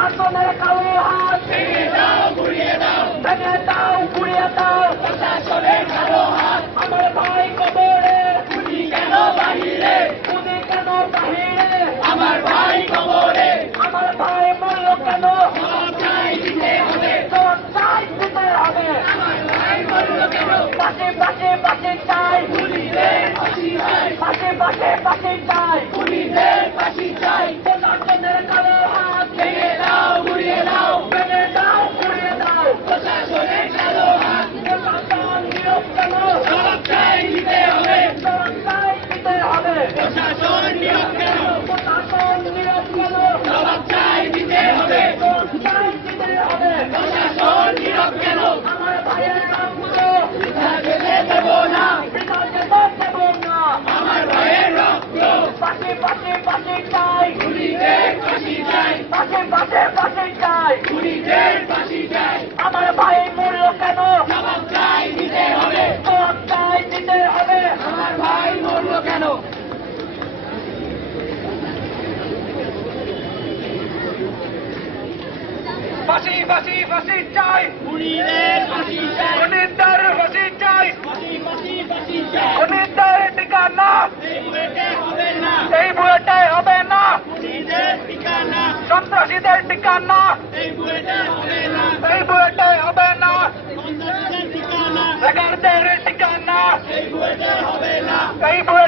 প্রশাসনের কালো হাত ভেঙে দাও গুড়িয়ে দাও ভেঙে দাও গুড়িয়ে দাও প্রশাসনের কালো হাত আমার ভাই কবরে খুনি কেন বাহিরে খুনি কেন বাহিরে আমার ভাই কবরে আমার ভাই মরল কেন সব চাই দিতে হবে তোর চাই দিতে হবে আমার ভাই মরল কেন পাশে পাশে পাশে চাই খুনিদের ফাঁসি চাই পাশে পাশে পাশে চাই খুনিদের ফাঁসি চাই প্রশাসনের কালো হাত ভেঙে দাও গুড়িয়ে দাও ভেঙে দাও গুড়িয়ে দাও প্রশাসনের কালো হাত প্রশাসন নিয়োগ কেন সব চাই দিতে হবে তোর চাই দিতে হবে প্রশাসন নিয়োগ কেন প্রশাসন নিয়োগ কেন জবাব চাই দিতে হবে তোর চাই দিতে হবে প্রশাসন নিয়োগ কেন আমার ভাইয়ের রক্ত বৃথা যেতে দেব না বৃথা যেতে দেব না আমার ভাইয়ের রক্ত পাশে পাশে পাশে চাই খুনিদের ফাঁসি চাই পাশে পাশে পাশে চাই খুনিদের ফাঁসি চাই আমার ভাই মরল কেন জবাব চাই দিতে হবে তোর চাই দিতে হবে আমার ভাই মরল কেন ফাঁসি ফাঁসি ফাঁসি চাই খুনিদের ফাঁসি চাই খুনিদের ফাঁসি চাই ফাঁসি ফাঁসি ফাঁসি চাই খুনিদের ঠিকানা এই বুয়েটে হবে না এই বুয়েটে হবে না খুনিদের ঠিকানা সন্ত্রাসীদের ঠিকানা এই বুয়েটে হবে না এই বুয়েটে হবে না সন্ত্রাসীদের ঠিকানা বেকারদের ঠিকানা এই বুয়েটে হবে না এই বুয়েটে